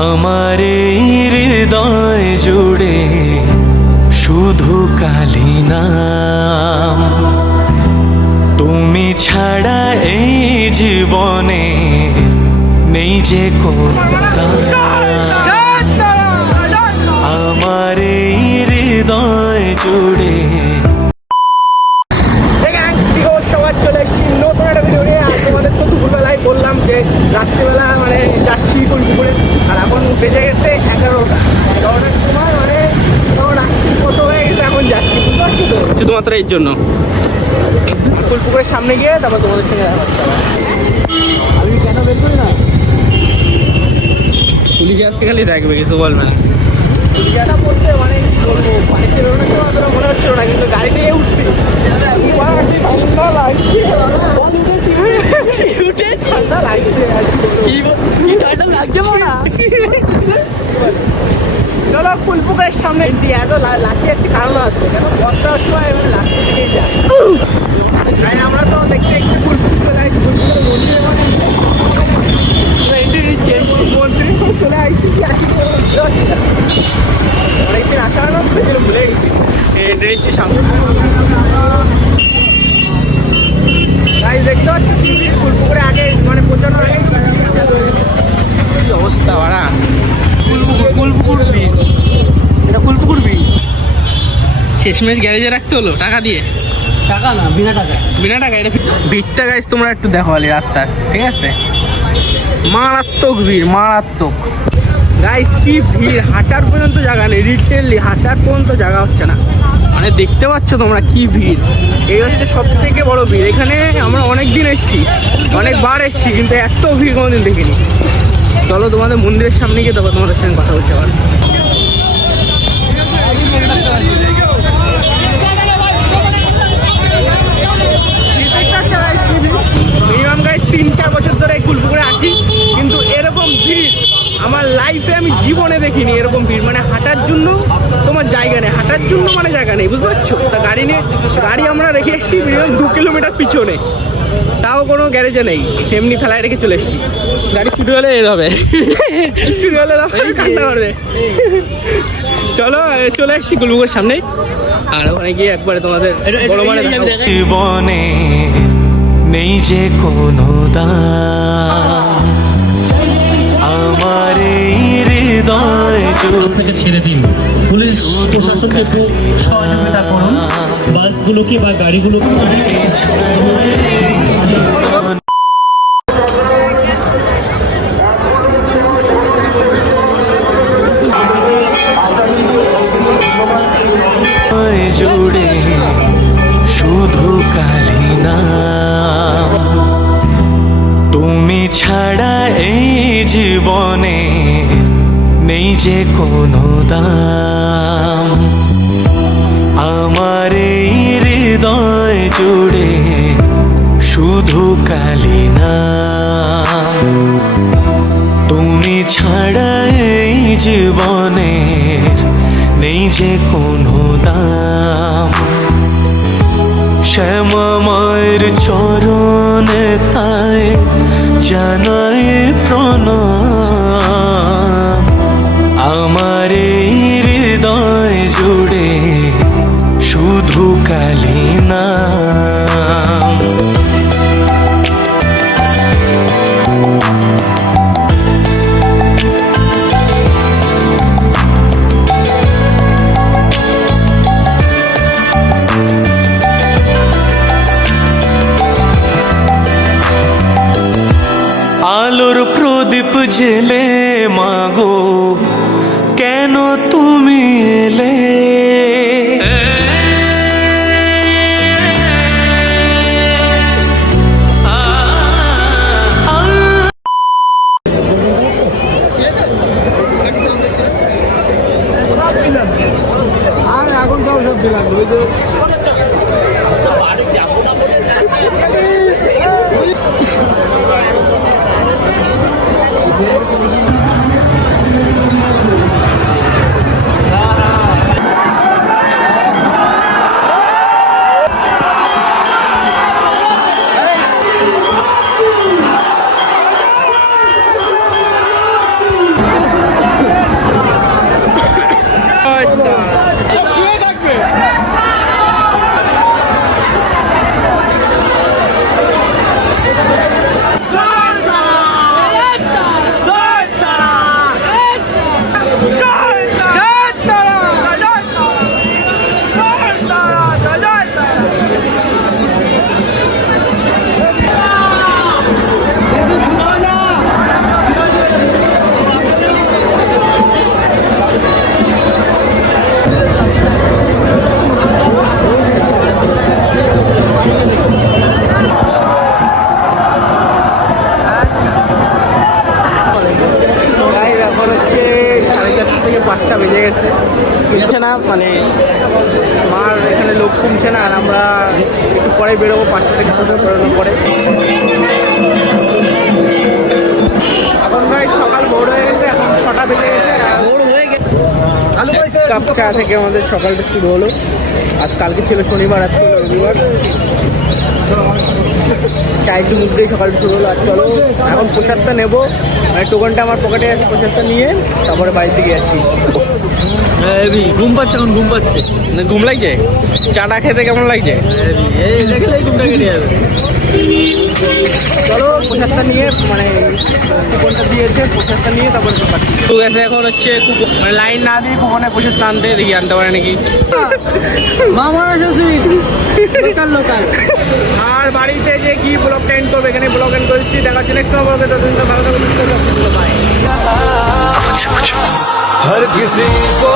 আমার হৃদয় জুড়ে শুধু কালী নাম, তুমি ছাড়া এই জীবনে নেই যে কোন আমার হৃদয় জুড়ে। তোমাদের তো দুপুরবেলায় বললাম যে রাত্রিবেলা মানে যাচ্ছি কুলপুকুরে, আর এখন বেজে গেছে 11টার সময়, মানে রাত্রি কত হয়ে গেছে, এখন যাচ্ছি বুঝতে পারছি তো, শুধুমাত্র এর জন্য কুলপুকুরের সামনে গিয়ে তারপর তোমাদের সঙ্গে দেখা করতে হবে। আমি কেন বের করি না, পুলিশ আজকে খালি দেখবে, কিছু বলবে না। পুলিশটা বলছে মানে কি বলবো, বাড়িতে বেরোনোর সময় অতটা মনে হচ্ছিল না, কিন্তু গাড়ি নিয়ে উঠছি ঠান্ডা লাগছে, ঠান্ডা লাগছে, ঠান্ডা লাগছে না। চলো কুলপুকুরের সামনে এত লাস্টে একটি কারণ আছে, কেন বর্ষার সময় এবার লাস্টে দিকেই যায়। আমরা তো দেখতে একটু কুলপুকুরে যাই, মন্দির চলে আসছি, অনেকদিন আসা হয় না, ভুলে গেছি এন্ট্রি নিচ্ছি সামনে। তাই দেখতে পাচ্ছি কুলপুকুরে আগে মানে পৌঁছানোর আগে অবস্থা বাড়া। কুলপুকুর ব্রিজ, এটা কুলপুকুর ব্রিজ। শেষমেশ গ্যারেজে রাখতে হলো টাকা দিয়ে, টাকা না বিনা টাকা, বিনা টাকা। এটা ভিড়টা গাইজ তোমরা একটু দেখো আলি রাস্তা, ঠিক আছে, মারাত্মক ভিড়, মারাত্মক গাইজ, কি ভিড়, হাঁটার পর্যন্ত জায়গা নেই, লিটারেলি হাঁটার পর্যন্ত জায়গা হচ্ছে না, মানে দেখতে পাচ্ছ তোমরা কি ভিড়। এই হচ্ছে সব থেকে বড় ভিড়, এখানে আমরা অনেক দিন এসছি, অনেকবার এসছি, কিন্তু এত ভিড় কোনোদিন দেখিনি। চলো তোমাদের মন্দিরের সামনে গিয়ে তারপর তোমাদের সঙ্গে কথা বলতে পারো। মিনিমাম গাইজ 3-4 বছর ধরে এই কুলপুকুরে আসি, কিন্তু এরকম ভিড় আমার লাইফে আমি জীবনে দেখিনি। এরকম ভিড় মানে হাঁটার জন্য তোমার জায়গা নেই, হাঁটার জন্য মানে জায়গা নেই, বুঝতে পারছো। তা গাড়ি আমরা রেখে এসেছি মিনিমাম 2 কিলোমিটার পিছনে, তাও কোনো গ্যারেজে নেই, এমনি ফেলায় রেখে চলে এসেছি। গাড়ি ছুটি হলে এর হবে, ছুটি হলে কান্না করবে। চলো চলে এসেছি কুলপুকুরের সামনে, আর ওখানে গিয়ে একবারে তোমাদের বড় মানে জীবনে নেই যে কোনো দাম, আমার হৃদয় থেকে ছেড়ে দিন, পুলিশ প্রশাসনকে একটু সহযোগিতা করুন, বাসগুলোকে বা গাড়িগুলোকে। জুড়ে শুধু কালী নাম, তুমি ছাড়া এই জীবনে নেই যে কোনো দাম, আমার হৃদয় জুড়ে শুধু কালী নাম, তুমি ছাড়া এই জীবনে নেই যে কোনো দাম। শ্যামামায়ের চরণে তাই জানাই প্রণাম, আমার হৃদয় জুড়ে শুধু কালী নাম। আলোর প্রদীপ জেলে মাগো কেন তুমি এলে, আর এখন সব দিলাম সবাই বেরোবো 5টা থেকে 6টা বেরোনোর পরে। এখন ভাই সকাল ভোর হয়ে গেছে, এখন 6টা বেজে গেছে। কাপ চা থেকে আমাদের সকালটা শুরু হলো। আজ কালকে ছিল শনিবার, আজকে হলো রবিবার। চায়ের মুখ দিয়ে সকালটা শুরু হলো। আর চলো এখন প্রসাদটা নেবো, মানে টোকনটা আমার পকেটে আছে, প্রসাদটা নিয়ে তারপরে বাড়ির দিকে যাচ্ছি। ঘুম পাচ্ছে, এখন ঘুম পাচ্ছে। ঘুম লাগছে? চাটা খেতে কেমন লাগছে? ঘুমটা কেটে যাবে। চলো প্রসাদটা নিয়ে, মানে কুপনটা দিয়েছে, প্রসাদটা নিয়ে তারপরে তো গেছে। এখন হচ্ছে মানে লাইন না দিয়ে কুপনে প্রসাদ টানতে, দেখি আনতে পারে নাকি। মামার সুইট লোকাল লোকাল। আর বাড়িতে যে কি ব্লগ এন্ড করবে, এখানে ব্লগ এন্ড করছি। দেখা হচ্ছে নেক্সট ব্লগে। ততদিন তো ভালো থাকবে, বাই। हर किसी को